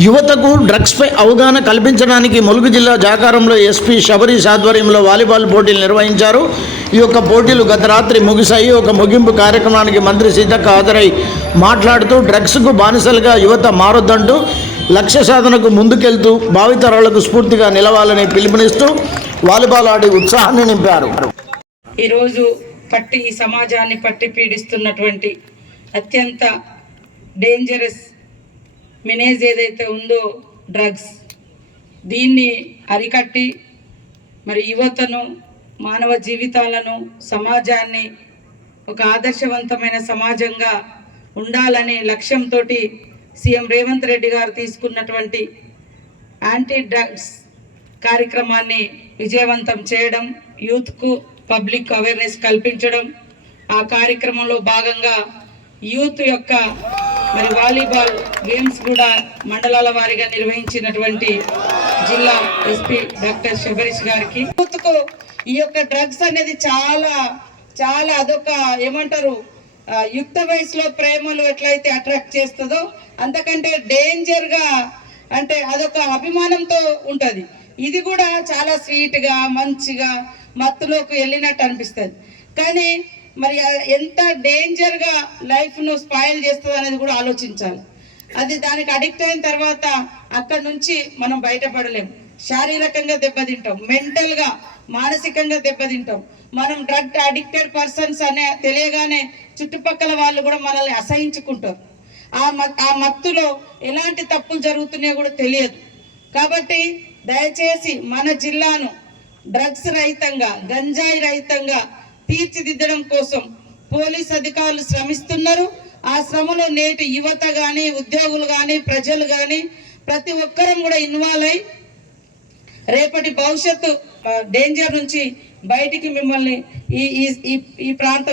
యువతకు డ్రగ్స్ పై అవగాహన కల్పించడానికి ములుగు జిల్లా జాకారంలో ఎస్పీ శబరీష్ ఆధ్వర్యంలో వాలీబాల్ పోటీలు నిర్వహించారు. ఈ యొక్క పోటీలు గత రాత్రి ముగిశాయి. ఒక ముగింపు కార్యక్రమానికి మంత్రి సీతక్క హాజరై మాట్లాడుతూ డ్రగ్స్కు బానిసలుగా యువత మారొద్దంటూ లక్ష్య సాధనకు ముందుకెళ్తూ భావితరాలకు స్ఫూర్తిగా నిలవాలని పిలుపునిస్తూ వాలీబాల్ ఆడి ఉత్సాహాన్ని నింపారు. ఈరోజు ఈ సమాజాన్ని పట్టి పీడిస్తున్నటువంటి అత్యంత డేంజరస్ మినేజ్ ఏదైతే ఉందో డ్రగ్స్, దీన్ని అరికట్టి మరి యువతను, మానవ జీవితాలను, సమాజాన్ని ఒక ఆదర్శవంతమైన సమాజంగా ఉండాలనే లక్ష్యంతో సీఎం రేవంత్ రెడ్డి గారు తీసుకున్నటువంటి యాంటీ డ్రగ్స్ కార్యక్రమాన్ని విజయవంతం చేయడం, యూత్కు పబ్లిక్ అవేర్నెస్ కల్పించడం, ఆ కార్యక్రమంలో భాగంగా యూత్ యొక్క మరి వాలీబాల్ గేమ్స్ కూడా మండలాల వారీగా నిర్వహించినటువంటి జిల్లా ఎస్పీ డాక్టర్ శబరీష్ గారికి, యూత్కు ఈ యొక్క డ్రగ్స్ అనేది చాలా చాలా అదొక ఏమంటారు, యుక్త వయసులో ప్రేమలు ఎట్లయితే అట్రాక్ట్ చేస్తుందో అంతకంటే డేంజర్గా, అంటే అదొక అభిమానంతో ఉంటుంది. ఇది కూడా చాలా స్వీట్గా మంచిగా మత్తులోకి వెళ్ళినట్టు అనిపిస్తుంది. కానీ మరి ఎంత డేంజర్గా లైఫ్ను స్పాయిల్ చేస్తుంది అనేది కూడా ఆలోచించాలి. అది దానికి అడిక్ట్ అయిన తర్వాత అక్కడి నుంచి మనం బయటపడలేం. శారీరకంగా దెబ్బతింటాం, మెంటల్గా మానసికంగా దెబ్బతింటాం. మనం డ్రగ్ అడిక్టెడ్ పర్సన్స్ అనే తెలియగానే చుట్టుపక్కల వాళ్ళు కూడా మనల్ని అసహించుకుంటారు. ఆ మత్తులో ఎలాంటి తప్పులు జరుగుతున్నాయో కూడా తెలియదు. కాబట్టి దయచేసి మన జిల్లాను డ్రగ్స్ రహితంగా, గంజాయి రహితంగా తీర్చిదిద్దడం కోసం పోలీస్ అధికారులు శ్రమిస్తున్నారు. ఆ శ్రమలో నేటి యువత కానీ, ఉద్యోగులు కానీ, ప్రజలు కానీ ప్రతి ఒక్కరం కూడా ఇన్వాల్వ్ అయి రేపటి భవిష్యత్తు డేంజర్ నుంచి బయటికి మిమ్మల్ని ఈ ప్రాంతం